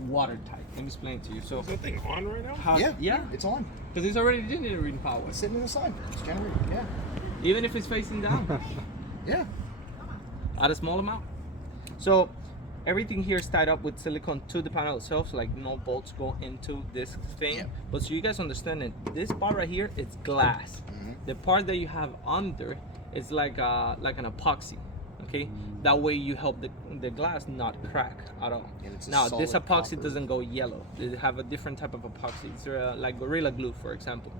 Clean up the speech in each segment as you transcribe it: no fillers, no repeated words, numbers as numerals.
watertight. Let me explain to you. So Is that thing on right now? yeah, It's on. because it's already generating power. It's sitting in the sun. It's generating. Yeah. Even if it's facing down. Yeah. At a small amount. So everything here is tied up with silicone to the panel itself, so like no bolts go into this thing. Yep. But so you guys understand it, this part right here is glass. The part that you have under is like an epoxy. Okay, that way you help the glass not crack at all. And it's a Now this solid epoxy copper. doesn't go yellow. They have a different type of epoxy. It's like Gorilla Glue, for example.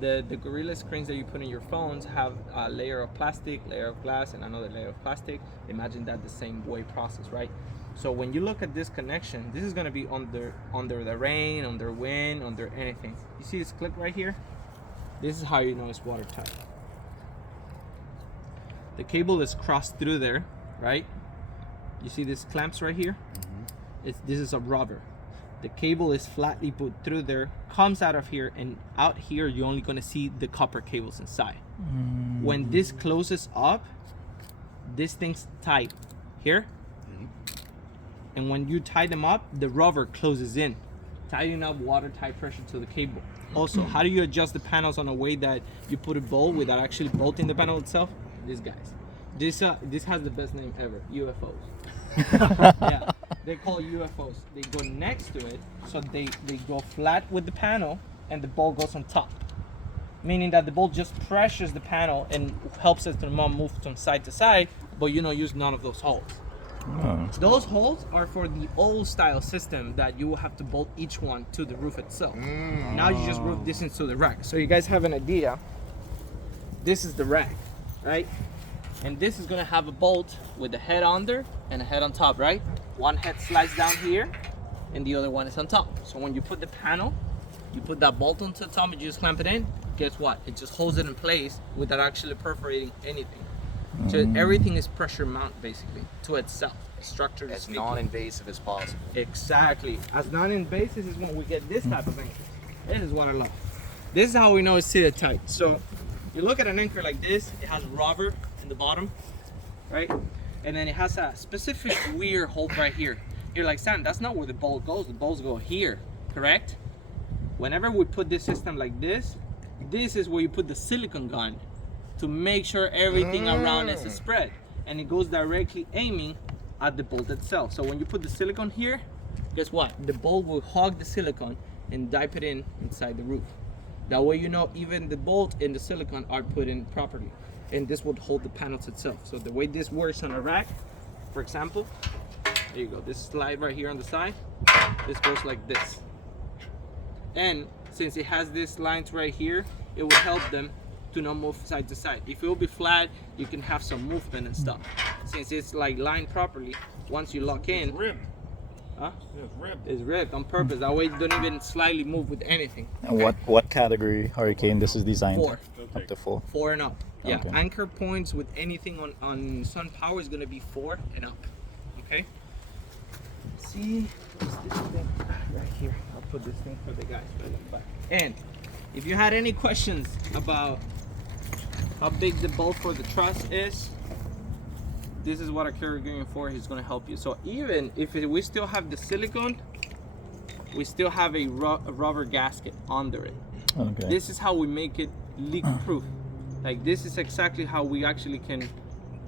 The Gorilla screens that you put in your phones have a layer of plastic, layer of glass, and another layer of plastic. Imagine that the same way process, right? So when you look at this connection, this is going to be under the rain, under wind, under anything. You see this clip right here? This is how you know it's watertight. The cable is crossed through there, right? You see these clamps right here? This is a rubber. The cable is flatly put through there, comes out of here, and out here you're only gonna see the copper cables inside. When this closes up, this thing's tight here, and when you tie them up, the rubber closes in, tightening up watertight pressure to the cable. Also, how do you adjust the panels on a way that you put a bolt without actually bolting the panel itself? These guys. This has the best name ever, UFOs. Yeah, they call UFOs. They go next to it, so they go flat with the panel, and the bolt goes on top. Meaning that the bolt just pressures the panel and helps it to move from side to side, but you don't use none of those holes. Oh. Those holes are for the old style system that you will have to bolt each one to the roof itself. Now you just roof this into the rack. So you guys have an idea. This is the rack, right? And this is gonna have a bolt with a head under and a head on top, right? One head slides down here and the other one is on top. So when you put the panel, you put that bolt onto the top and you just clamp it in, guess what? It just holds it in place without actually perforating anything. So everything is pressure mount basically to itself, structure As speaking. non-invasive as possible. Exactly. As non-invasive is when we get this type of anchor. This is what I love. This is how we know it's seated tight. So you look at an anchor like this, it has rubber in the bottom, right? And then it has a specific weird hole right here. You're like, Sam, that's not where the bolt goes. The bolts go here, correct? Whenever we put this system like this is where you put the silicone gun to make sure everything around is spread. And it goes directly aiming at the bolt itself. So when you put the silicone here, guess what? The bolt will hog the silicone and dive it in inside the roof. That way you know even the bolt and the silicone are put in properly. And this would hold the panels itself. So the way this works on a rack, for example, there you go, this slide right here on the side, this goes like this. And since it has these lines right here, it will help them to not move side to side. If it will be flat, you can have some movement and stuff. Since it's like lined properly, once you lock in, It's ribbed. huh? It's ribbed. It's ribbed on purpose. That way you don't even slightly move with anything. And what category hurricane this is designed? 4. Up to 4. 4 and up. Yeah, Okay. anchor points with anything on Sun Power is gonna be 4 and up. Okay. Let's see, what's this thing right here? I'll put this thing for the guys right in the back. And if you had any questions about how big the bolt for the truss is, this is what our carrier going for. He's gonna help you. So even if we still have the silicone, we still have a rubber gasket under it. Okay. This is how we make it leak proof. Like this is exactly how we actually can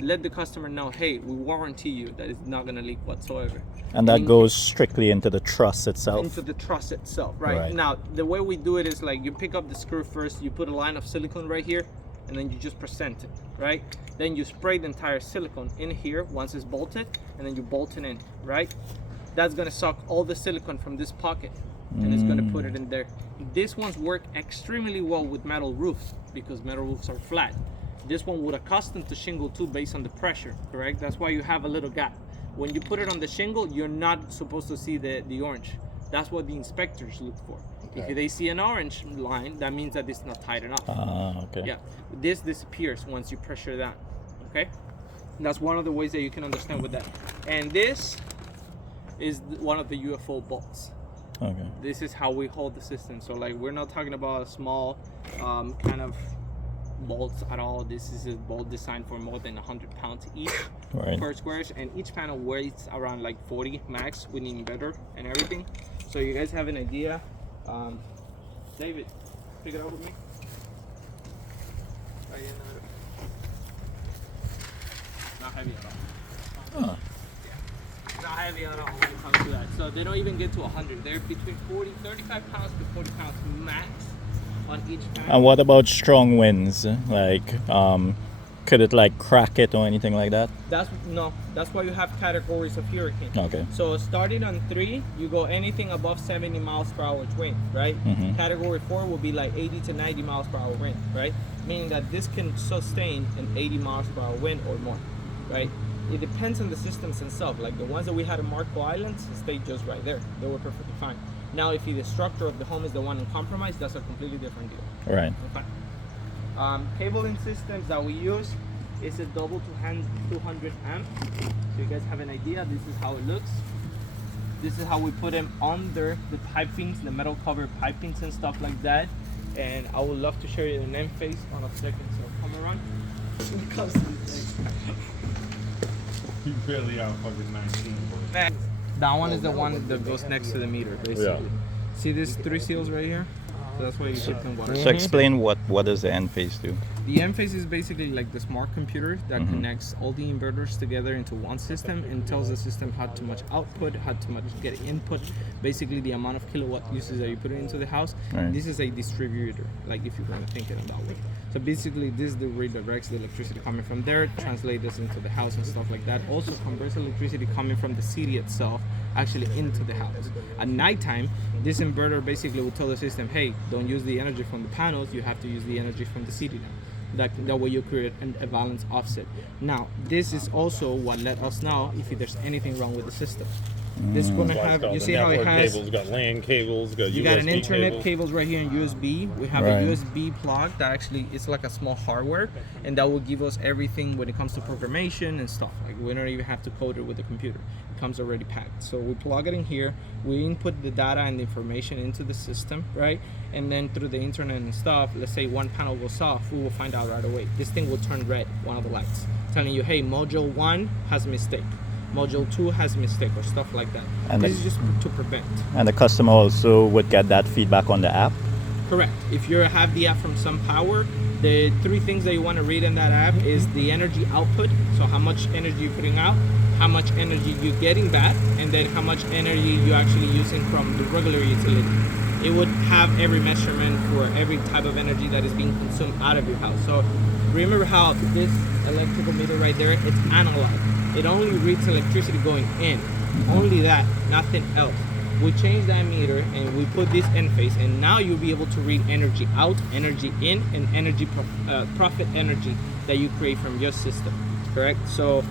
let the customer know, hey, we warranty you that it's not gonna leak whatsoever. And that goes strictly into the truss itself. Into the truss itself, right? Right. Now, the way we do it is like you pick up the screw first, you put a line of silicone right here, and then you just present it, right? Then you spray the entire silicone in here once it's bolted, and then you bolt it in, right? That's gonna suck all the silicone from this pocket, and it's gonna put it in there. These ones work extremely well with metal roofs because metal roofs are flat. This one would accustom to shingle too based on the pressure, correct? That's why you have a little gap. When you put it on the shingle, you're not supposed to see the orange. That's what the inspectors look for. Okay. If they see an orange line, that means that it's not tight enough. Okay. Yeah, this disappears once you pressure that, okay? And that's one of the ways that you can understand with that. And this is one of the UFO bolts. Okay. This is how we hold the system. So like we're not talking about a small kind of bolts at all. This is a bolt designed for more than 100 pounds each Right. per squares, and each panel weighs around like 40 max with the inverter and everything. So you guys have an idea. David, pick it up with me. Right in there. Not heavy at all. Huh. Yeah. Not heavy at all when it comes to that. So they don't even get to 100. They're between 35 pounds to 40 pounds max on each panel. And what about strong winds? Like, could it like crack it or anything like that? That's why you have categories of hurricane. Okay. So starting on 3, you go anything above 70 miles per hour wind, right? Mhm. Category 4 will be like 80 to 90 miles per hour wind, right? Meaning that this can sustain an 80 miles per hour wind or more, right? It depends on the systems themselves. Like the ones that we had in Marco Islands stayed just right there. They were perfectly fine. Now, if the structure of the home is the one in compromise, that's a completely different deal. Right. Okay. Cabling systems that we use is a double 200 amp. So you guys have an idea. This is how it looks. This is how we put them under the pipings, the metal covered pipings and stuff like that. And I would love to show you the name face on a second. So come around. You barely out fucking 19, boy. That one is the one that goes next to the meter, basically. Yeah. See these 3 seals right here? So that's why you keep them water. So explain what does the end phase do? The M-Phase is basically like the smart computer that connects all the inverters together into one system and tells the system how too much output, how too much get input, basically the amount of kilowatt uses that you put into the house. Right. This is a distributor, like if you want to think it in that way. So basically this redirects the electricity coming from there, translates this into the house and stuff like that. Also converts electricity coming from the city itself actually into the house. At nighttime, this inverter basically will tell the system, hey, don't use the energy from the panels, you have to use the energy from the city now. That way you create a balance offset. Now, this is also what let us know if there's anything wrong with the system. This is gonna have, you see how it has, cables, got LAN cables, got you USB got an internet cables. cables right here in USB. We have Right. a USB plug that actually is like a small hardware, and that will give us everything when it comes to programmation and stuff. Like we don't even have to code it with the computer. It comes already packed. So we plug it in here. We input the data and the information into the system, right? And then through the internet and stuff, let's say one panel goes off, we will find out right away. This thing will turn red, one of the lights, telling you, hey, module 1 has a mistake. Module 2 has a mistake or stuff like that. And this is just to prevent. And the customer also would get that feedback on the app. Correct. If you have the app from SunPower, the 3 things that you want to read in that app is the energy output, so how much energy you're putting out, how much energy you're getting back, and then how much energy you're actually using from the regular utility. It would have every measurement for every type of energy that is being consumed out of your house. So remember how this electrical meter right there, it's analog. It only reads electricity going in. Only that, nothing else. We change that meter and we put this end phase, and now you'll be able to read energy out, energy in, and energy profit energy that you create from your system. Correct? So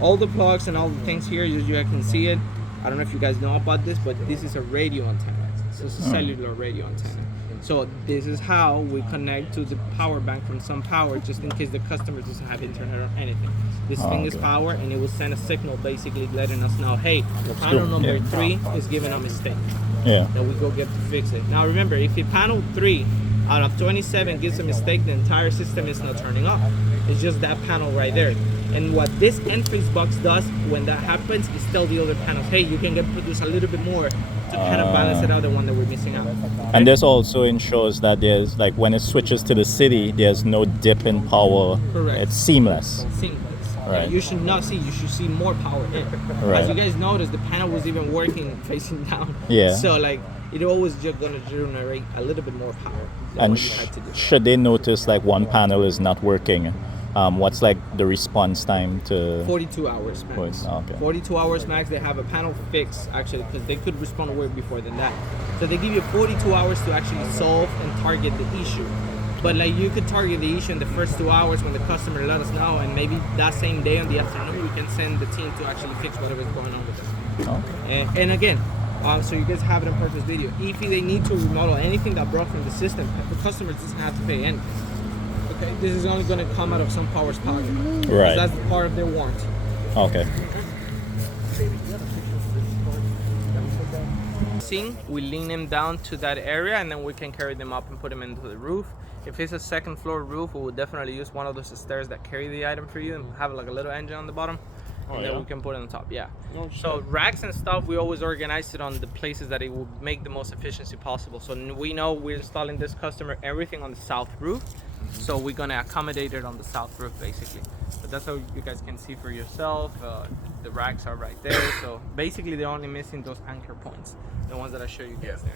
all the plugs and all the things here, you can see it. I don't know if you guys know about this, but this is a radio antenna. So it's a cellular radio antenna. So this is how we connect to the power bank from SunPower, just in case the customer doesn't have internet or anything. This thing is power, and it will send a signal basically letting us know, hey, panel number 3 is giving a mistake. Yeah. That we go get to fix it. Now remember, if the panel 3 out of 27 gives a mistake, the entire system is not turning off. It's just that panel right there. And what this end-phase box does when that happens is tell the other panels, hey, you can produce a little bit more to kind of balance it out, the one that we're missing out. And this also ensures that there's, like, when it switches to the city, there's no dip in power. Correct. It's seamless. Seamless. Right. You should not see, you should see more power in. Right. As you guys noticed, the panel was even working facing down. Yeah. So like, it always just gonna generate a little bit more power than And what you had to do. should they notice like one panel is not working, what's like the response time to? 42 hours max. Okay. 42 hours max. They have a panel fix actually, because they could respond way before than that. So they give you 42 hours to actually solve and target the issue. But like, you could target the issue in the first 2 hours when the customer let us know, and maybe that same day in the afternoon we can send the team to actually fix whatever's going on with it. Okay. And again, so you guys have it in purpose video. If they need to remodel anything that broke from the system, the customer doesn't have to pay anything. Okay, this is only going to come out of SunPower's pocket. Right. That's part of their warranty. Okay. We lean them down to that area, and then we can carry them up and put them into the roof. If it's a second floor roof, we would definitely use one of those stairs that carry the item for you and have like a little engine on the bottom. Oh, And yeah? then we can put it on top, yeah. No So shit. racks and stuff, we always organize it on the places that it will make the most efficiency possible. So we know we're installing this customer everything on the south roof. So we're gonna accommodate it on the south roof basically. But that's how you guys can see for yourself. The racks are right there. So basically they're only missing those anchor points, the ones that I show you guys there.